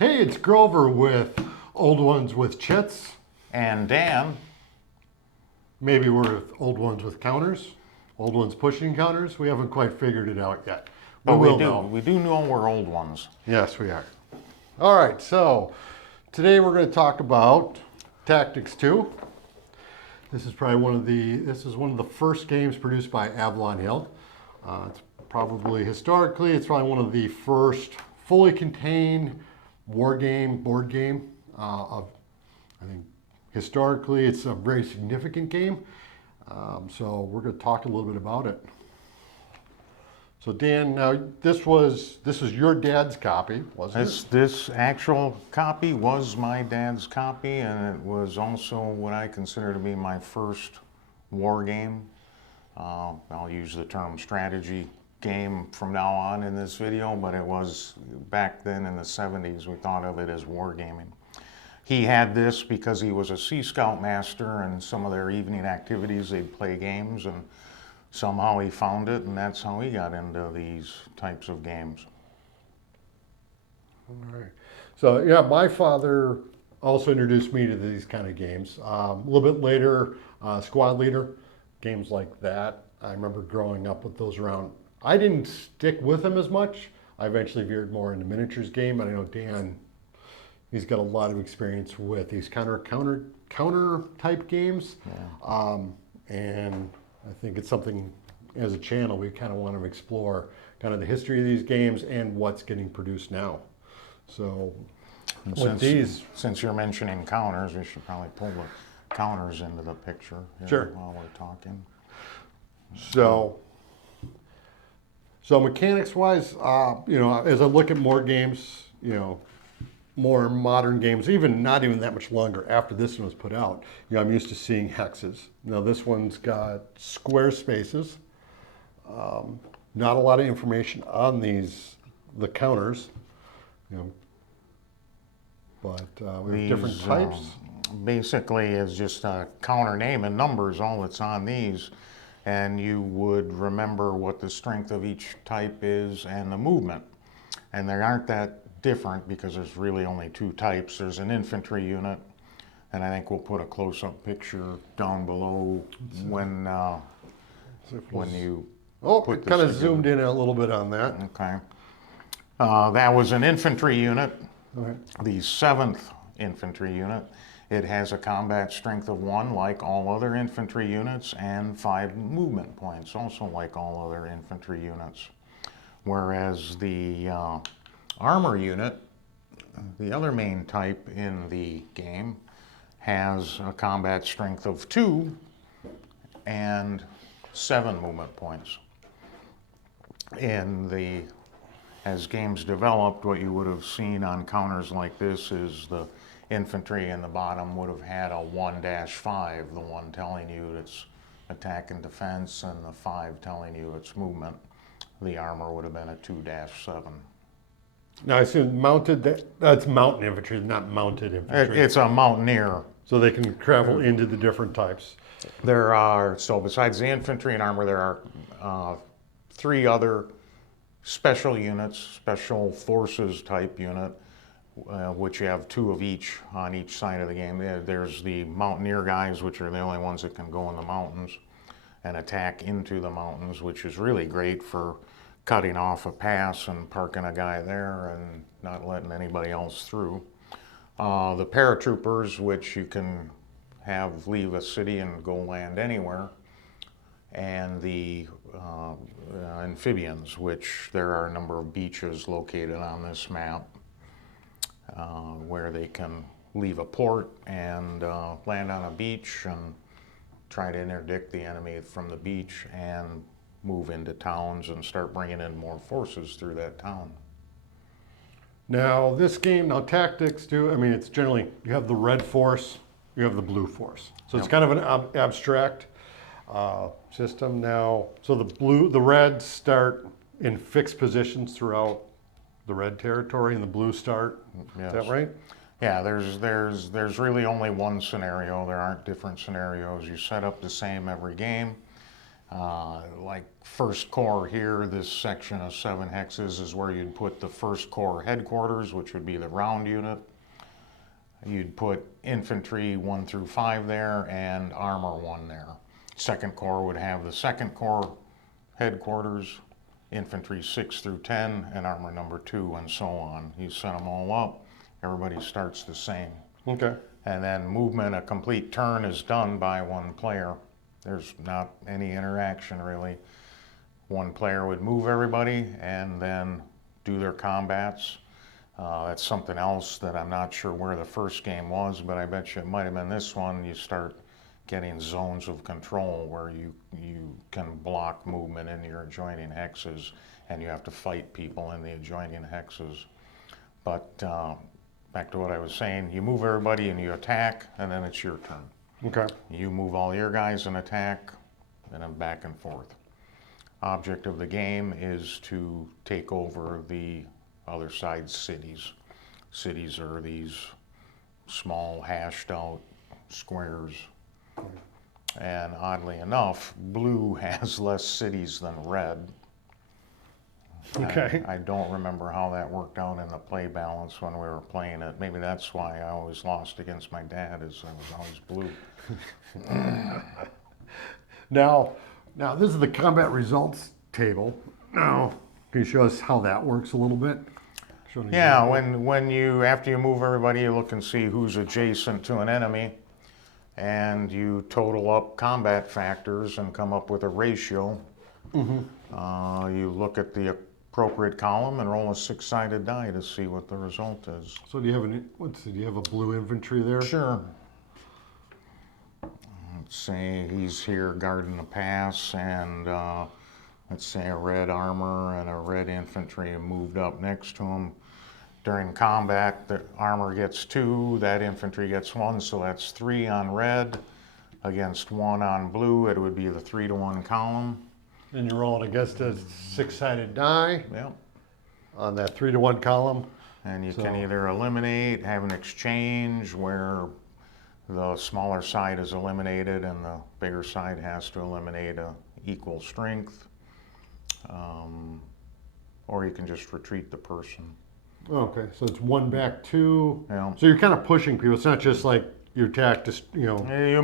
Hey, it's Grover with Old Ones with Chits. And Dan, Maybe we're with Old Ones with Counters. Old Ones pushing counters. We haven't quite figured it out yet. We but will though. we do know we're old ones. Yes, we are. All right, so today we're going to talk about Tactics 2. This is one of the first games produced by Avalon Hill. It's probably historically, it's probably one of the first fully contained board game. I think historically it's a very significant game. So we're going to talk a little bit about it. So Dan, now this was your dad's copy, wasn't it? This actual copy was my dad's copy, and it was also what I consider to be my first war game. I'll use the term strategy game from now on in this video, but it was back then in the 70s, we thought of it as wargaming. He had this because he was a Sea Scout master, and some of their evening activities, they'd play games, and somehow he found it, and that's how he got into these types of games. All right. So yeah, my father also introduced me to these kind of games. A little bit later, Squad Leader, games like that. I remember growing up with those around. I didn't stick with them as much. I eventually veered more into miniatures game, and I know Dan, he's got a lot of experience with these counter type games. Yeah. And I think it's something as a channel we kind of want to explore kind of the history of these games and what's getting produced now. So Since you're mentioning counters, we should probably pull the counters into the picture here Sure. while we're talking. So mechanics wise, as I look at more games, more modern games, not even that much longer after this one was put out, I'm used to seeing hexes. Now this one's got square spaces. Not a lot of information on the counters, but we have different types. Basically, it's just a counter name and numbers, all that's on these. And you would remember what the strength of each type is and the movement. And they aren't that different because there's really only two types. There's an infantry unit, and I think we'll put a close-up picture down below when you Oh, put it this kind of together. zoomed in a little bit on that. Okay. That was an infantry unit, All right. the 7th Infantry Unit. It has a combat strength of 1, like all other infantry units, and 5 movement points, also like all other infantry units. Whereas the armor unit, the other main type in the game, has a combat strength of 2 and 7 movement points. As games developed, what you would have seen on counters like this is the infantry in the bottom would have had a 1-5, the 1 telling you its attack and defense, and the 5 telling you its movement. The armor would have been a 2-7. Now I assume that's mountain infantry, not mounted infantry. It's a mountaineer. So they can travel into the different types. So besides the infantry and armor, there are 3 other special units, special forces type unit, which you have 2 of each on each side of the game. There's the mountaineer guys, which are the only ones that can go in the mountains and attack into the mountains, which is really great for cutting off a pass and parking a guy there and not letting anybody else through. The paratroopers, which you can have leave a city and go land anywhere, and the amphibians, which there are a number of beaches located on this map where they can leave a port and land on a beach and try to interdict the enemy from the beach and move into towns and start bringing in more forces through that town. Now tactics too, it's generally, you have the red force, you have the blue force. So it's Yep. kind of an abstract system now. So the reds start in fixed positions throughout the red territory and the blue start, Yes. is that right? Yeah, there's really only one scenario. There aren't different scenarios. You set up the same every game. Like first corps here, this section of 7 hexes is where you'd put the first corps headquarters, which would be the round unit. You'd put infantry 1 through 5 there and armor 1 there. Second corps would have the second corps headquarters, infantry 6 through 10, and armor number 2, and so on. You set them all up, everybody starts the same. Okay. And then movement, a complete turn is done by 1 player. There's not any interaction really. 1 player would move everybody and then do their combats. That's something else that I'm not sure where the first game was, but I bet you it might have been this one. You start getting zones of control where you can block movement in your adjoining hexes, and you have to fight people in the adjoining hexes. But back to what I was saying, you move everybody and you attack, and then it's your turn. Okay. You move all your guys and attack, and then back and forth. Object of the game is to take over the other side's cities. Cities are these small hashed out squares. And oddly enough, blue has less cities than red. Okay. I don't remember how that worked out in the play balance when we were playing it. Maybe that's why I always lost against my dad, is I was always blue. Now this is the combat results table. Now, can you show us how that works a little bit? Yeah, when you, after you move everybody, you look and see who's adjacent to an enemy, and you total up combat factors and come up with a ratio. You look at the appropriate column and roll a 6-sided die to see what the result is. So do you have do you have a blue infantry there? Sure. Let's say he's here guarding the pass, and let's say a red armor and a red infantry moved up next to him. During combat, the armor gets 2, that infantry gets 1, so that's 3 on red against 1 on blue. It would be the 3-to-1 column. And you're rolling against a 6-sided die Yeah. on that 3-to-1 column. And you can either eliminate, have an exchange where the smaller side is eliminated and the bigger side has to eliminate a equal strength, or you can just retreat the person. Okay, so it's 1 back 2. Yeah. So you're kind of pushing people. It's not just like you attack, just, you know. You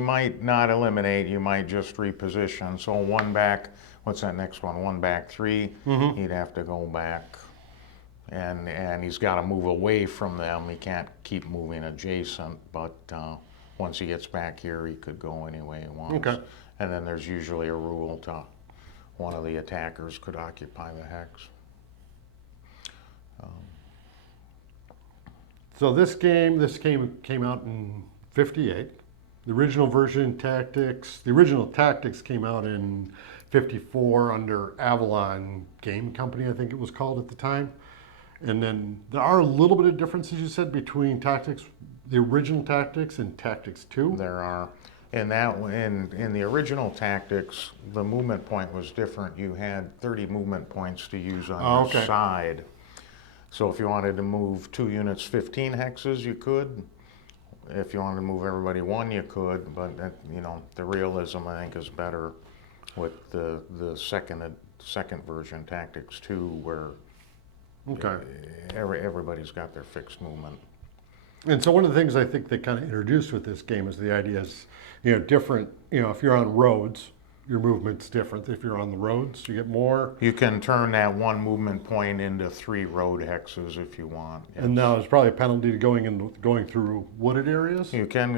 might not eliminate, you might just reposition. So 1 back, what's that next one? 1 back 3, he'd have to go back. And he's got to move away from them. He can't keep moving adjacent, but once he gets back here, he could go any way he wants. Okay. And then there's usually a rule to one of the attackers could occupy the hex. So this game came out in '58. The original tactics came out in '54 under Avalon Game Company, I think it was called at the time. And then there are a little bit of differences, you said, between tactics, the original tactics and tactics 2. There are. In the original tactics, the movement point was different. You had 30 movement points to use on your side. So if you wanted to move 2 units 15 hexes, you could. If you wanted to move everybody 1, you could. But that, the realism, I think, is better with the second version, Tactics 2, where everybody's got their fixed movement. And so one of the things I think they kind of introduced with this game is the idea is, different, if you're on roads, your movement's different. If you're on the roads, you get more. You can turn that 1 movement point into 3 road hexes if you want. Yes. And now there's probably a penalty to going through wooded areas. You can,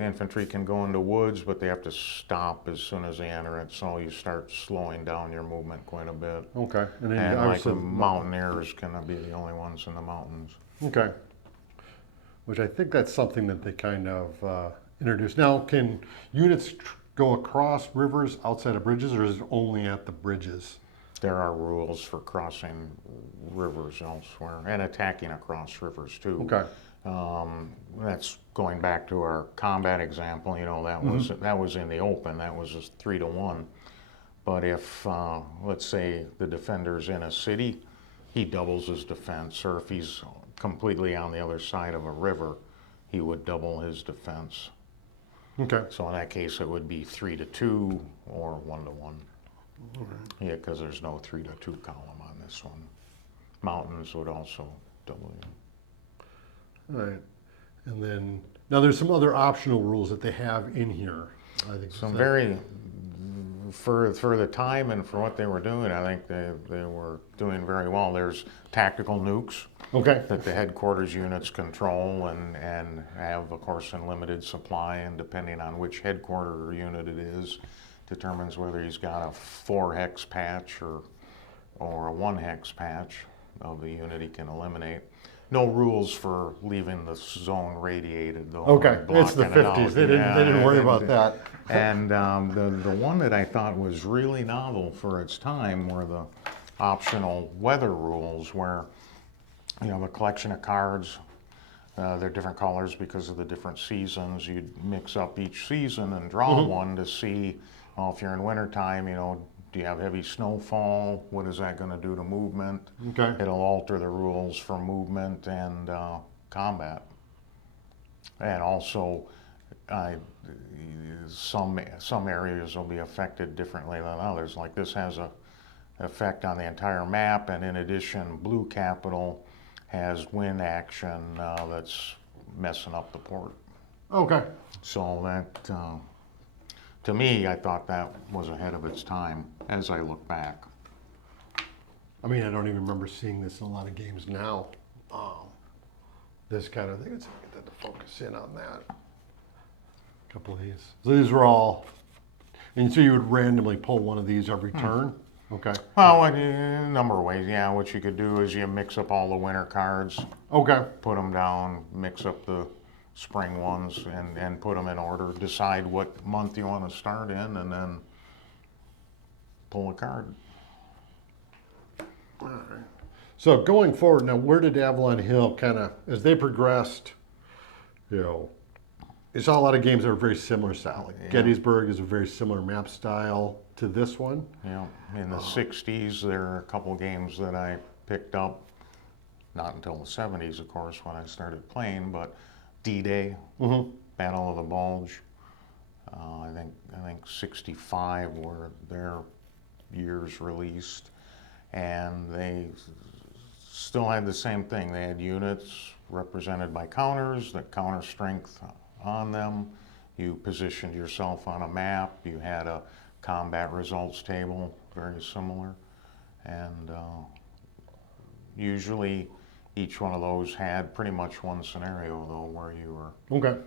infantry can go into woods, but they have to stop as soon as they enter it. So you start slowing down your movement quite a bit. Okay. And then And like the mountaineers can be the only ones in the mountains. Okay. Which I think that's something that they kind of introduced. Now, can units go across rivers outside of bridges, or is it only at the bridges? There are rules for crossing rivers elsewhere and attacking across rivers too. Okay. That's going back to our combat example. That was in the open. That was just 3-to-1. But if let's say the defender's in a city, he doubles his defense. Or if he's completely on the other side of a river, he would double his defense. Okay. So in that case, it would be 3-2 or 1-1. Yeah, because there's no 3-2 column on this one. Mountains would also double you. All right. And then, now there's some other optional rules that they have in here. I think Some that- very, for the time and for what they were doing, I think they were doing very well. There's tactical nukes Okay. that the headquarters units control and have, of course, unlimited supply, and depending on which headquarter unit it is, determines whether he's got a 4 hex patch or a 1 hex patch of the unit he can eliminate. No rules for leaving the zone radiated though. Okay. It's the blocking it 50s. out. They didn't worry about that. And the one that I thought was really novel for its time were the optional weather rules, where you have a collection of cards. They're different colors because of the different seasons. You'd mix up each season and draw one to see, well, if you're in wintertime, do you have heavy snowfall? What is that going to do to movement? Okay. It'll alter the rules for movement and combat. And also, some areas will be affected differently than others. Like this has a effect on the entire map, and in addition, Blue Capital has wind action that's messing up the port. Okay. So that, to me, I thought that was ahead of its time as I look back. I mean, I don't even remember seeing this in a lot of games now. This kind of thing. Let's get that to focus in on that. A couple of these. So these were all, and so you would randomly pull one of these every turn? Okay. Well, a number of ways. Yeah, what you could do is you mix up all the winter cards, Okay. put them down, mix up the spring ones, and put them in order. Decide what month you want to start in, and then pull a card. All right. So going forward, now where did Avalon Hill kind of, as they progressed, you saw a lot of games that were very similar style. Like Yeah. Gettysburg is a very similar map style to this one. In the 60s, there are a couple games that I picked up, not until the 70s, of course, when I started playing, but D-Day, Battle of the Bulge, I think 65 were their years released, and they still had the same thing. They had units represented by counters that counter strength on them. You positioned yourself on a map. You had a combat results table, very similar. And usually each one of those had pretty much one scenario, though, where you were, Okay.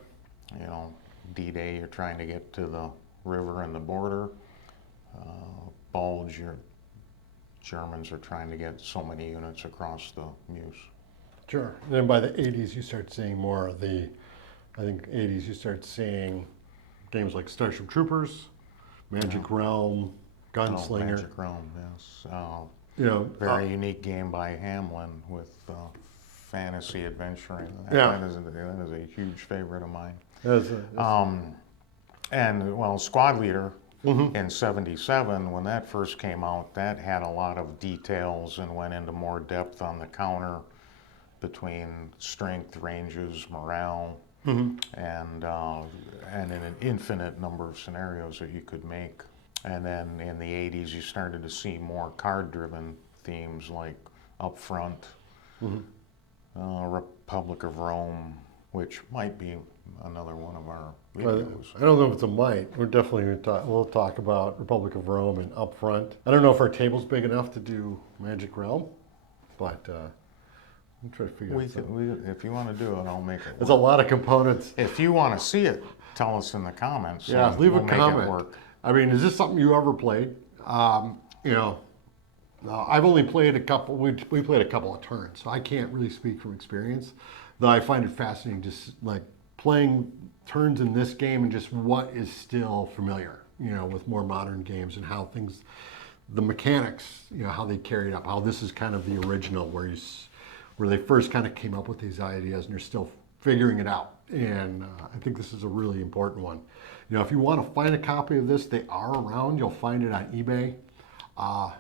D-Day, you're trying to get to the river and the border. Bulge, your Germans are trying to get so many units across the Meuse. Sure. And then by the 80s, you start seeing more of the, I think 80s, you start seeing games like Starship Troopers, Magic Realm, Gunslinger. Magic Realm, yes. Very Unique game by Hamlin with fantasy adventuring. Yeah. That is a huge favorite of mine. that's And well, Squad Leader in '77, when that first came out, that had a lot of details and went into more depth on the counter between strength, ranges, morale, and in an infinite number of scenarios that you could make. And then in the 80s, you started to see more card-driven themes like Upfront, Republic of Rome, which might be another one of our videos. I don't know if it's a might. We're definitely going to talk. We'll talk about Republic of Rome and Upfront. I don't know if our table's big enough to do Magic Realm, but we'll try to figure it out. If you want to do it, I'll make it There's a work. lot of components. If you want to see it, tell us in the comments. Yeah, and leave we'll a make it comment. work. I mean, is this something you ever played? I've only played a couple. We played a couple of turns, so I can't really speak from experience. Though I find it fascinating, just like playing turns in this game and just what is still familiar, with more modern games and how things, the mechanics, how they carried up. How this is kind of the original, where they first kind of came up with these ideas and they're still figuring it out. And I think this is a really important one. If you want to find a copy of this, they are around. You'll find it on eBay.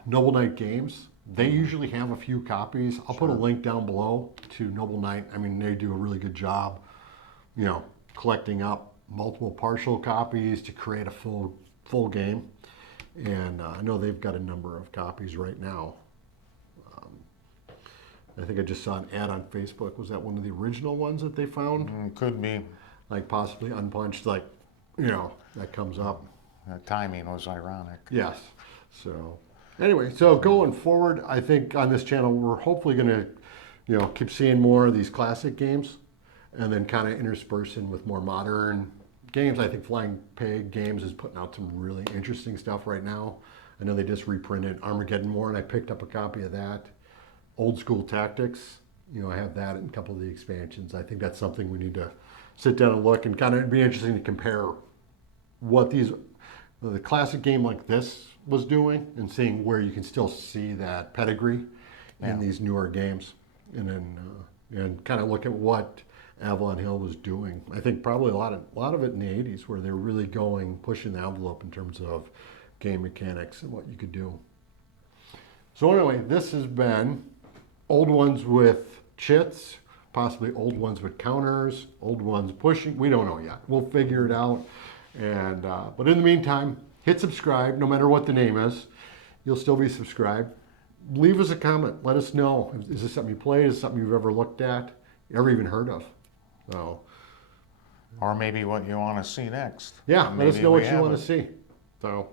Noble Knight Games, they usually have a few copies. I'll put a link down below to Noble Knight. I mean, they do a really good job, collecting up multiple partial copies to create a full game. And I know they've got a number of copies right now. I think I just saw an ad on Facebook. Was that one of the original ones that they found? Could be. Like possibly unpunched, like, you know, that comes up. The timing was ironic. Yes. So anyway, so going forward, I think on this channel, we're hopefully going to, you know, keep seeing more of these classic games and then kind of interspersing with more modern games. I think Flying Pig Games is putting out some really interesting stuff right now. I know they just reprinted Armageddon War, and I picked up a copy of that. Old School Tactics, you know, I have that in a couple of the expansions. I think that's something we need to sit down and look, and kind of be interesting to compare what the classic game like this was doing and seeing where you can still see that pedigree in these newer games, and then and kind of look at what Avalon Hill was doing. I think probably a lot of it in the 80s, where they were really pushing the envelope in terms of game mechanics and what you could do. So anyway, this has been old ones with chits, possibly old ones with counters, old ones pushing. We don't know yet. We'll figure it out. And but in the meantime, hit subscribe. No matter what the name is, you'll still be subscribed. Leave us a comment. Let us know. Is this something you played? Is this something you've ever looked at? Ever even heard of? So, Or maybe what you want to see next. yeah, let us Maybe know we what you want haven't. to see. So,